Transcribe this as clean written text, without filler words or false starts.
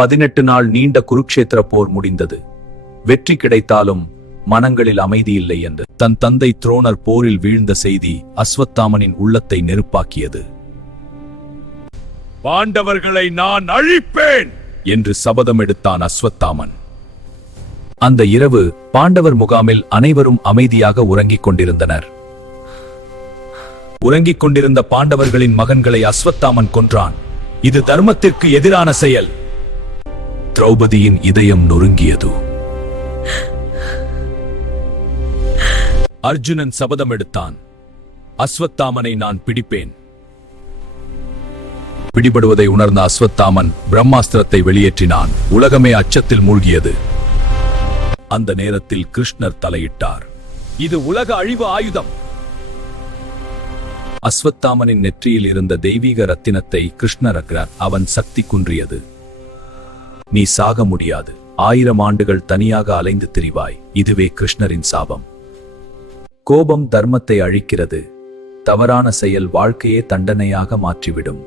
18 நாள் நீண்ட குருக்ஷேத்திர போர் முடிந்தது. வெற்றி கிடைத்தாலும் மனங்களில் அமைதி இல்லை என்று தன் தந்தை துரோணர் போரில் வீழ்ந்த செய்தி அஸ்வத்தாமனின் உள்ளத்தை நெருப்பாக்கியது. பாண்டவர்களை நான் அழிப்பேன் என்று சபதம் எடுத்தான் அஸ்வத்தாமன். அந்த இரவு பாண்டவர் முகாமில் அனைவரும் அமைதியாக உறங்கிக் கொண்டிருந்தனர். உறங்கிக் கொண்டிருந்த பாண்டவர்களின் மகன்களை அஸ்வத்தாமன் கொன்றான். இது தர்மத்திற்கு எதிரான செயல். திரௌபதியின் இதயம் நொறுங்கியது. அர்ஜுனன் சபதம் எடுத்தான். அஸ்வத்தாமனை நான் பிடிப்பேன். பிடிபடுவதை உணர்ந்த அஸ்வத்தாமன் பிரம்மாஸ்திரத்தை வெளியேற்றினான். உலகமே அச்சத்தில் மூழ்கியது. அந்த நேரத்தில் கிருஷ்ணர் தலையிட்டார். இது உலக அழிவு ஆயுதம். அஸ்வத்தாமனின் நெற்றியில் இருந்த தெய்வீக ரத்தினத்தை கிருஷ்ணர் அக்கிறார். அவன் சக்தி குன்றியது. நீ சாக முடியாது. 1000 ஆண்டுகள் தனியாக அலைந்து திரிவாய். இதுவே கிருஷ்ணரின் சாபம். கோபம் தர்மத்தை அழிக்கிறது. தவறான செயல் வாழ்க்கையே தண்டனையாக மாற்றிவிடும்.